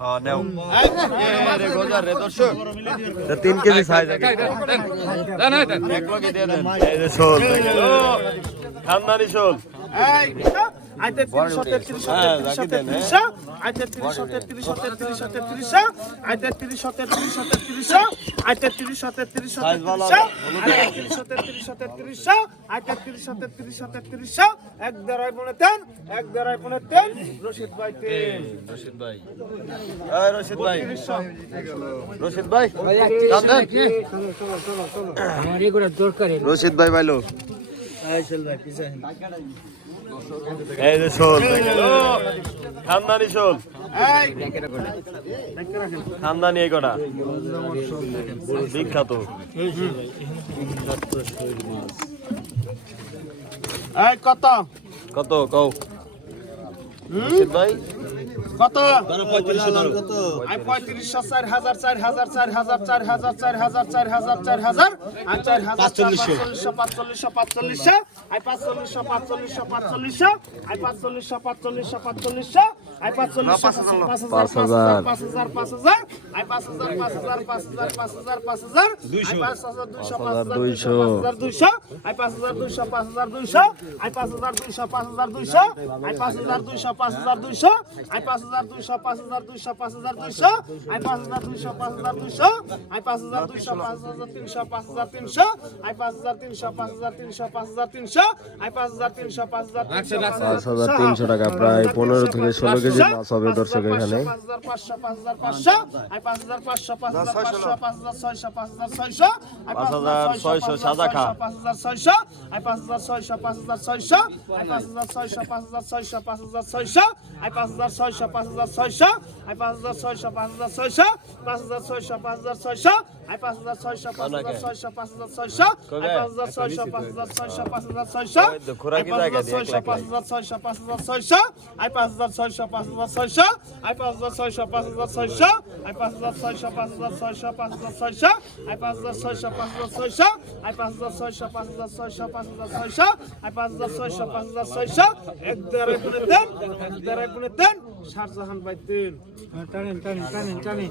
হ্যাঁ, তাহলে KG size আছে। না না শোল আইতে তিরিশশো তেত্রিশশো হ্যাঁ, তেত্রিশশো হ্যাঁ। তেত্রিশশো আইতে তিরিশশো তেত্রিশশো তেত্রিশশো তেত্রিশশো আইতে তিরিশশো তেত্রিশশো তেত্রিশশো আইতে তিরিশশো তেত্রিশশো সাইজ ভালো তেত্রিশশো আইতে তিরিশশো তেত্রিশশো তেত্রিশশো আইতে তিরিশশো তেত্রিশশো তেত্রিশশো এক দেড়াই পনে তেন এক দেড়াই পনে তেন। রশিদ ভাই তেন। রশিদ ভাই। এই রশিদ ভাই। রশিদ ভাই রশিদ ভাই এই যে শোল খানদানি শোল। খানদানি এই কটা। বিখ্যাত। কত? কত? রশিদ ভাই? কত? আই পঁয়ত্রিশশো চার হাজার চার হাজার চার হাজার চার হাজার চার হাজার চার হাজার চার হাজার আর চার হাজার পাঁচচল্লিশশো। পাঁচচল্লিশশো পাঁচচল্লিশশো আই পাঁচচল্লিশশো পাঁচচল্লিশশো পাঁচচল্লিশশো আই পাঁচচল্লিশশো পাঁচচল্লিশশো পাঁচচল্লিশশো পাঁচ হাজার পাঁচ হাজার পাঁচ হাজার পাঁচ হাজার পাঁচ হাজার পাঁচ হাজার পাঁচ হাজার পাঁচ হাজার দুইশো পাঁচ হাজার দুইশো পাঁচ হাজার দুইশো পাঁচ হাজার দুইশো পাঁচ হাজার দুইশো পাঁচ হাজার দুইশো পাঁচ হাজার দুইশো পাঁচ হাজার দুইশো পাঁচ হাজার দুইশো পাঁচ হাজার দুইশো পাঁচ হাজার দুইশো পাঁচ হাজার দুইশো পাঁচ হাজার দুইশো পাঁচ হাজার দুইশো পাঁচ হাজার দুইশো পাঁচ হাজার তিনশো পাঁচ হাজার তিনশো পাঁচ হাজার তিনশো পাঁচ হাজার তিনশো পাঁচ হাজার তিনশো পাঁচ হাজার তিনশো পাঁচ হাজার তিনশো পাঁচ হাজার তিনশো টাকা প্রায় পনেরো থেকে ষোলো কেজি মাছ হবে দর্শক এখানে পাঁচ হাজার পাঁচশো পাঁচ হাজার পাঁচশো আই পাঁচ হাজার পাঁচশো পাঁচ হাজার পাঁচশো পাঁচ হাজার ছয়শো পাঁচ হাজার ছয়শো আই পাঁচ হাজার ছয়শো খা। পাঁচ হাজার ছয়শো আই পাঁচ হাজার ছয়শো পাঁচ হাজার ছয়শো আই পাঁচ হাজার ছয়শো পাঁচ হাজার ছয়শো পাঁচ হাজার ছয়শো আই পাঁচ হাজার ছয়শো পাঁচ হাজার ছয়শো আই পাঁচ হাজার ছয়শো পাঁচ হাজার ছয়শো পাঁচ হাজার ছয়শো পাঁচ হাজার ছয়শো পাঁচ হাজার ছয়শো পাঁচ হাজার ছয়শো পাঁচ হাজার ছয়শো পাঁচ হাজার ছয়শো পাঁচ হাজার ছয়শো পাঁচ হাজার ছয়শো এক পাঁচ হাজার ছয়শো পাঁচ হাজার ছয়শো আই পাঁচ হাজার ছয়শো পাঁচ হাজার ছয়শো আই পাঁচ হাজার ছয়শো পাঁচ হাজার ছয়শো আই পাঁচ হাজার ছয়শো পাঁচ হাজার ছয়শো পাঁচ হাজার ছয়শো আই পাঁচ হাজার ছয়শো পাঁচ হাজার ছয়শো আই পাঁচ হাজার ছয়শো পাঁচ হাজার ছয়শো পাঁচ হাজার ছয়শো আই পাঁচ হাজার ছয়শো পাঁচ হাজার ছয়শো এক দেড়াই পুনে দেন এক দেড়াই পুনে দেন শাহজাহান ভাই দেন টানেন টানেন টানেন টানেন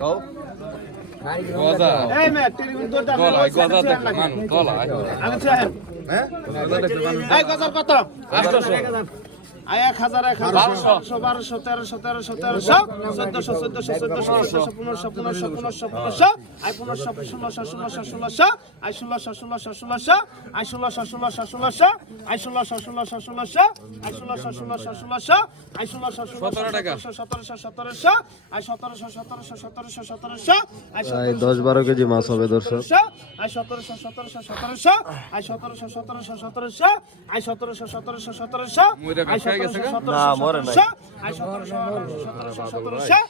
কও? গজা। এই মে টেলিফোন দরজা গলা গজা দেখ মান গলা এই গজার কত? আই এক হাজার এক হাজার বারোশো বারোশো তেরোশো তেরোশো তেরোশো চোদ্দশো চোদ্দশো চোদ্দশো চোদ্দশো পনেরোশো পনেরোশো পনেরোশো পনেরোশো আই পনেরোশো ষোলোশো ষোলোশো ষোলোশো আই ষোলোশো ষোলোশো ষোলোশো আই ষোলোশো ষোলোশো ষোলোশো আই ষোলোশো ষোলোশো ষোলোশো আই ষোলোশো ষোলোশো ষোলোশো আই ষোলোশো ষোলোশো টাকা। সতেরোশো সতেরোশো আই সতেরোশো সতেরোশো সতেরোশো সতেরোশো আই প্রায় দশ বারো কেজি মাছ হবে দর্শক আই সতেরোশো সতেরোশো সতেরোশো আই সতেরোশো সতেরোশো সতেরোশো আই সতেরোশো সতেরোশো সতেরোশো আই হয়ে গেছে না মরে নাই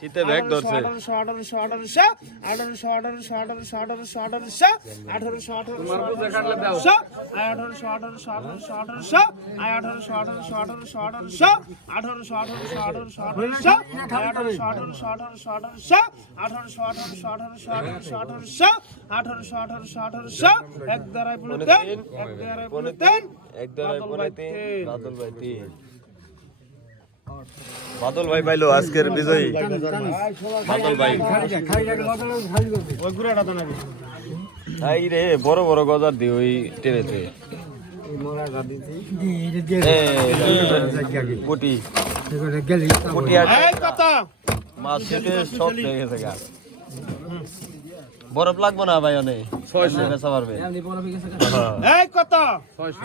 শীতে ব্যাগ ধরছে এক দ্বারায় পনেরো তিন এক দ্বারায় পনেরো তিন রাতুল ভাই তিন বাদল ভাই পাইলো আজকের বিজয়ী। বাদল ভাই। তাই রে বড় বড় গজার দি ওই টেরেতে বরফ লাগবো না ভাই অনেক ছয়শো। বেচা পারবে। কত ছয়শো।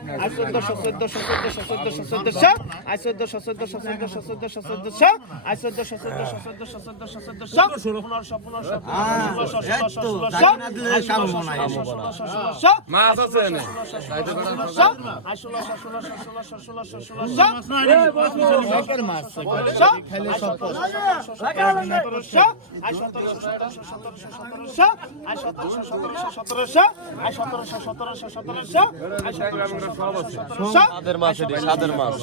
আর চোদ্দশো চোদ্দশো চোদ্দশো চোদ্দশো চোদ্দশো আর চোদ্দশো চোদ্দশো চোদ্দশো চোদ্দশো চোদ্দশো আর চোদ্দশো চোদ্দশো চোদ্দশো চোদ্দশো চোদ্দশো পনেরোশো পনেরোশো ষোলোশো ষোলোশো ষোলোশো ষোলোশো ষোলোশো ষোলোশো ষোলোশো মাছ আছে এনে। ষোলোশো সাদের মাছ এটি সাদের মাছ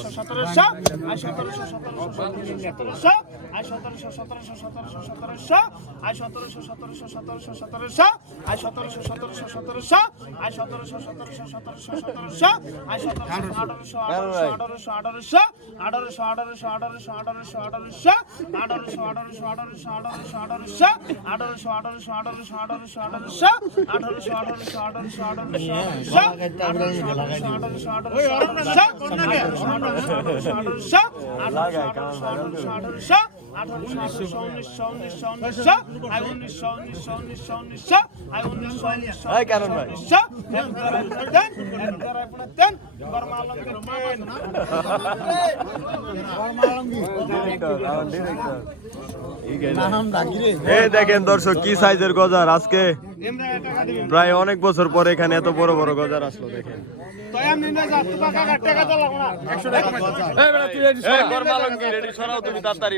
আঠারোশো আঠারোশো আঠারোশো আঠারোশো আঠারোশো আঠারোশো আঠারোশো আঠারোশো আঠারোশো আঠারোশো আঠারোশো আঠারোশো আঠারোশো আই উনিশশো উনিশশো উনিশশো উনিশশো আই উনিশশো উনিশশো দেখেন দর্শক কি সাইজের গজার আজকে? প্রায় অনেক বছর পরে এখানে এত বড় বড় গজার আসলো দেখেন। তাড়াতাড়ি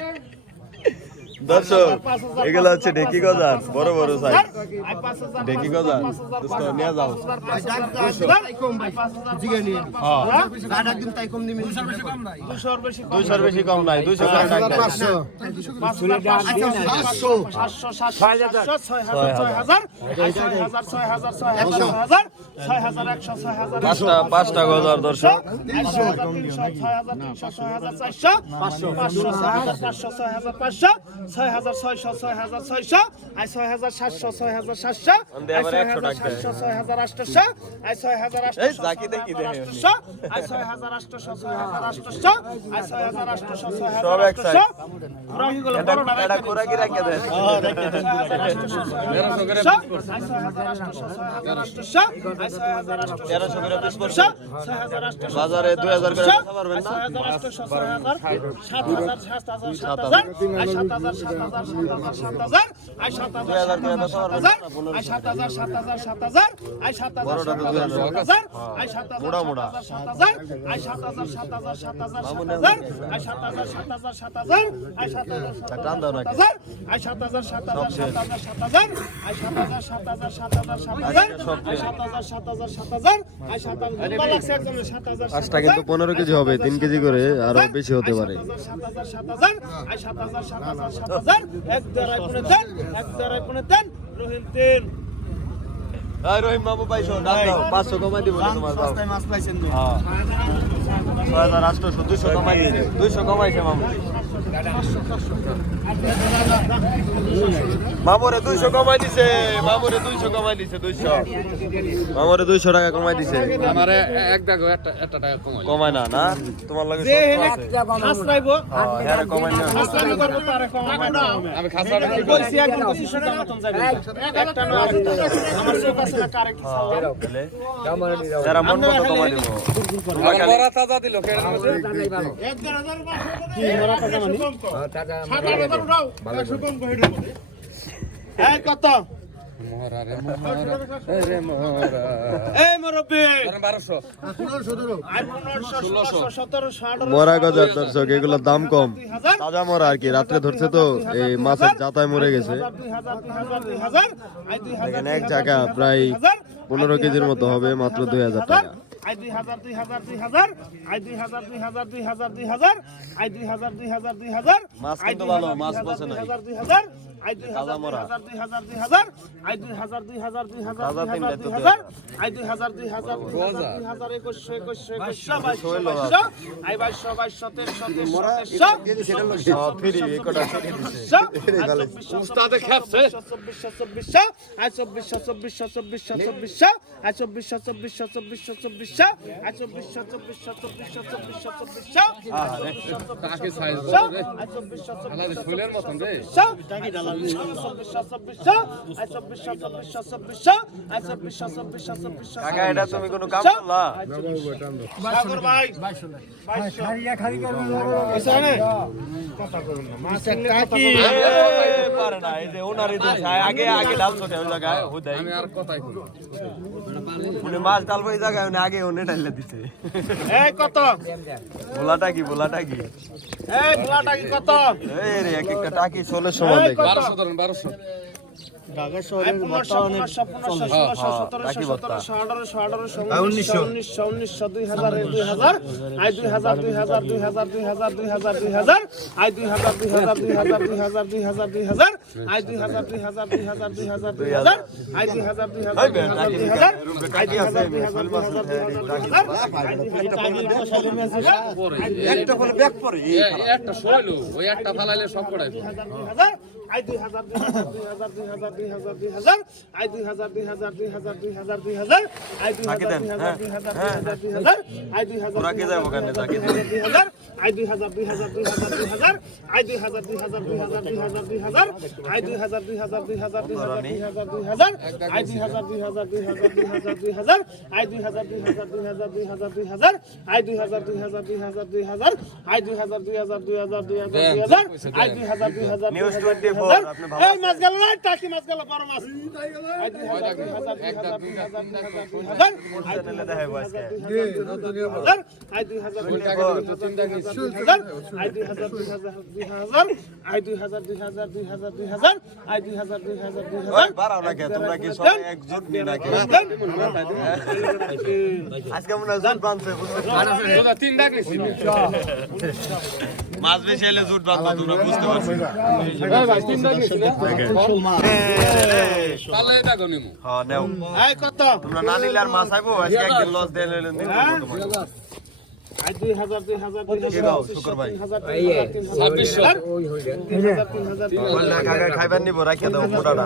দর্শক এগুলো হচ্ছে ঢেকি গজার বড় বড় সাইজ ঢেকি গজার দোস্ত নিয়ে যাও দুইশোর বেশি কম নাই দুইশো পাঁচটা গজার দর্শক ছয় হাজার ছয় হাজার চারশো পাঁচশো পাঁচশো পাঁচশো ছয় হাজার ছয়শো ছয় হাজার ছয়শো আই ছয় হাজার সাতশো ছয় হাজার সাতশো আই ছয় হাজার সাতশো ছয় হাজার আটশোশো আই ছয় হাজার আটশোশো আই ছয় হাজার আটশোশো ছয় হাজার আটশোশো আই ছয় হাজার আটশোশো ছয় হাজার আটশোশো রহিগুলো বড় এটা করে কি রেখে দেন বাজারে দুই হাজার করে পারবেন না সাত হাজার সাত হাজার সাত হাজার সাত হাজার পাঁচটা কিন্তু পনেরো কেজি হবে তিন কেজি করে আরও বেশি হতে পারে এক দেড় আইফোনে দেন এক দেড় পাইছো দাম দাও কমাই দিব তোমার দাও হ্যাঁ। ছয় হাজার আটশো দুইশো কমাই দিয়েছে দুইশো কমাইছে মামু মামরে দুইশো কমাই দিছে মামরে দুইশো কমাই দিছে দুইশো। মামরে দুইশো টাকা কমাই দিছে। আমারে এক দেখো একটা টাকা কমাই। কমাই না না? তোমার লাগে হ্যাঁ, কমাই না। আমি খাসা বলছি একদম পঁচিশশো টাকা তুমি যাবে একটা না আমার চোখ আছে না কার একটু হ্যাঁ, যারা মন মতো কমাই দেবো। দিল একদম। হাজার কি মরা টাকা মানে? মরা গজার দর্শক এগুলো দাম কম। তাজা মরা আর কি রাত্রে ধরছে তো এই মাছের জাতায় মরে গেছে। এক জায়গা প্রায় পনেরো কেজির মতো হবে মাত্র দুই হাজার টাকা। আই দুই হাজার দুই হাজার দুই হাজার আই দুই হাজার দুই হাজার দুই হাজার দুই হাজার আই দুই হাজার দুই হাজার দুই হাজার আই দুই হাজার, দুই হাজার। দুই হাজার আই দুই হাজার দুই। হাজার দুই হাজার দুই হাজার আই দুই হাজার দুই হাজার দুই হাজার দুই হাজার দুই হাজার আই দুই হাজার দুই হাজার দুই হাজার দুই হাজার একুশশো একুশশো একুশশো বাইশশো বাইশশো আই বাইশশো বাইশশো তেইশশো তেইশশো তেইশশো সব ফ্রি এই কটা ফ্রি দিছে উস্তাদে খেপছে। চব্বিশশো চব্বিশশো আই চব্বিশশো চব্বিশশো চব্বিশশো চব্বিশশো আই চব্বিশশো চব্বিশশো চব্বিশশো চব্বিশশো আই চব্বিশশো চব্বিশশো চব্বিশশো চব্বিশশো চব্বিশশো তাকে সাইজ আই চব্বিশশো আলাদা ফুলের মতন রে কাকা এটা তুমি কোনো কাম করলা খারিয়া খারি করবেন এ, পারে না এই যে ওনারই দোষ আগে আগে ডাল ছোটে জায়গায় হুদাই আমি আর কথাই কই উনি মাছ ডাল ওই জায়গায় আগে ওনে ডাইলা দিছে। এই কত বোলাটা কি বোলাটা কি? এই বোলাটা কি কত এই রে এক একটা টাকি 1600 1200 1200 ঢাকা শহরের ভাতা অনেক একটা ফলে ব্যাক পরে একটা শৈল ওই একটা ফালাইলে সব কটাই দুই হাজার দুই হাজার দুই হাজার দুই হাজার দুই হাজার দুই হাজার দুই হাজার আই দুই হাজার দুই হাজার দুই হাজার দুই হাজার দুই হাজার আই দুই হাজার দুই হাজার দুই হাজার দুই হাজার দুই হাজার আই দুই হাজার যাব কানে দুই হাজার আই দুই হাজার দুই হাজার দুই হাজার দুই হাজার আই দুই হাজার দুই হাজার দুই হাজার দুই হাজার দুই হাজার আই দুই হাজার দুই হাজার দুই হাজার দুই হাজার দুই হাজার দুই হাজার আই দুই হাজার দুই হাজার দুই হাজার দুই হাজার দুই হাজার আই দুই হাজার দুই হাজার দুই হাজার দুই হাজার দুই হাজার আই দুই হাজার দুই হাজার দুই হাজার দুই হাজার আই দুই হাজার দুই হাজার দুই হাজার দুই হাজার দুই হাজার আই দুই হাজার দুই হাজার দুই হাজার দুই 24, হাজার এই মাছ গেল না টাকি মাছ আই দুই হাজার দুই হাজার দুই হাজার আই দুই হাজার দুই হাজার দুই হাজার আই দুই হাজার আই দুই হাজার দুই হাজার দুই হাজার। বাড়াও না কে তোমরা কি সবাই একজোট নি নাকি? আজকে মনে হয় জুট বাঁধছে তিন ডাক নিছি। মাছ বেশি এলে জুট বাঁধবো তোমরা বুঝতে পারছি। ভাই তিন ডাক নিছি তাহলে এটা গনিমু হ্যাঁ নেও। এই কত? তোমরা না নিলে আর মাছ আইবো আজকে একদিন লস দিয়ে নিলে নিলে খাইবার নিবো রাখিয়ে দাও মোটাটা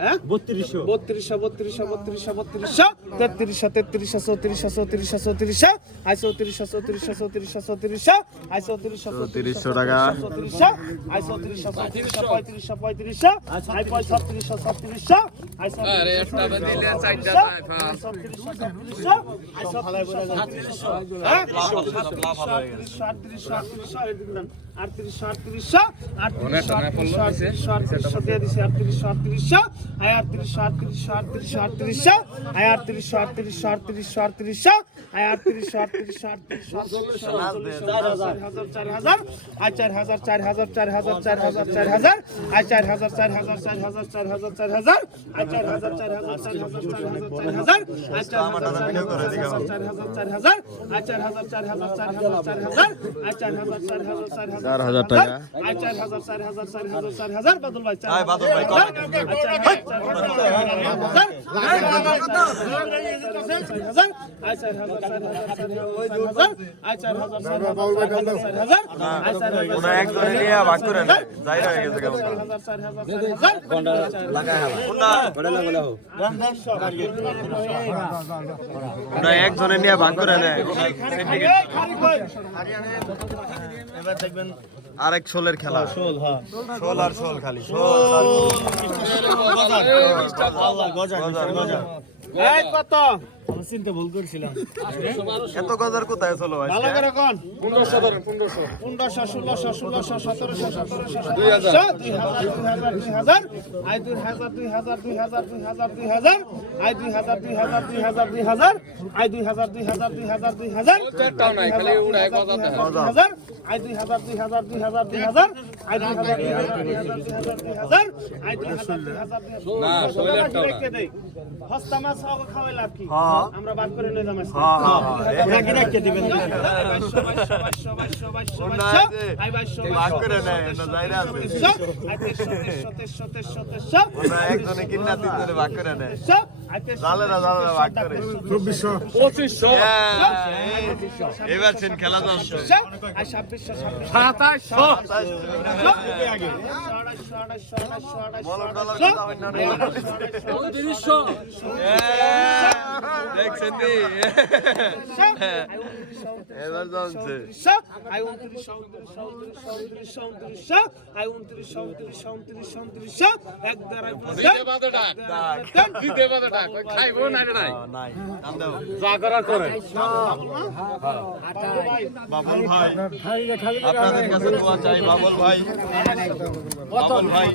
হ্যাঁ বত্রিশশো বত্রিশশো বত্রিশশো বত্রিশশো বত্রিশশো তেত্রিশশো তেত্রিশশো চৌত্রিশশো চৌত্রিশশো চৌত্রিশশো আই চৌত্রিশশো চৌত্রিশশো চৌত্রিশশো চৌত্রিশশো আই চৌত্রিশশো চৌত্রিশশো টাকা। চৌত্রিশশো আই চৌত্রিশশো চৌত্রিশশো পঁয়ত্রিশশো পঁয়ত্রিশশো আই পঁয় ছত্রিশশো আই ছত্রিশশো ছত্রিশশো আই চার হাজার চার হাজার চার হাজার চার হাজার চার হাজার আর চার হাজার চার হাজার চার হাজার চার হাজার চার হাজার আর চার হাজার চার হাজার চার হাজার চার হাজার আর চার হাজার চার হাজার চার হাজার চার হাজার চার হাজার চার হাজার চার হাজার চার হাজার চার হাজার আয় চার হাজার চার হাজার চার হাজার চার হাজার টাকা। চার হাজার চার হাজার চার হাজার চার হাজার বাদল ভাই চার বাদল ভাই, একজনে নিয়ে ভাগ করে নেয় হ্যাঁ, হ্যাঁ, হ্যাঁ। এবার দেখবেন হাজার, হাজার, আরেক শোলের খেলা শোল আর শোল খালি চিন্তা ভুল করছিলাম এত গজার কোথায় চলো ভালো করে কোন পনেরোশো পনেরোশো পনেরোশো ষোলোশো ষোলোশো সতেরোশো সতেরোশো দুই হাজার দুই হাজার দুই হাজার দুই হাজার দুই হাজার দুই হাজার দুই হাজার দুই হাজার আই দুই হাজার দুই হাজার দুই হাজার দুই হাজার আই দুই হাজার দুই হাজার দুই হাজার দুই হাজার চারটাও নাই, খালি উড়ায় গজা দেখায়। দুই হাজার আই দুই হাজার দুই হাজার দুই হাজার দুই হাজার আই দুই হাজার দুই হাজার দুই হাজার দুই হাজার দুই হাজার আই দুই হাজার দুই হাজার দুই হাজার না, শৈলেরটাও না। রেখে দেই হস্তা মাছ সহ খাওয়াই লাভ কি হ্যাঁ। আমরা বাদ করে নিয়ে যাম। হ্যাঁ, হ্যাঁ, হ্যাঁ। রাখি দিবেন? আই বাইশশো, ভাগ বাইশশো, করে নেয়, অন্য জায়গা আছে। আই। একজনে তিনজনে ভাগ করে নেয় এবার সেন খেলা যাচ্ছে। না দেখছেন দি এবার জমছে আই উনত্রিশশো, উনত্রিশশো, উনত্রিশশো, উনত্রিশশো, আই উনত্রিশশো, উনত্রিশশো, উনত্রিশশো, উনত্রিশশো, এক বলে দিতে। বাদে ডাক। দিতে বাদে ডাক খাইবো নাই রে নাই নাই নাম দাও যা করার করে বাবুল ভাই আপনাদের কাছে দোয়া চাই বাবুল ভাই বাবুল ভাই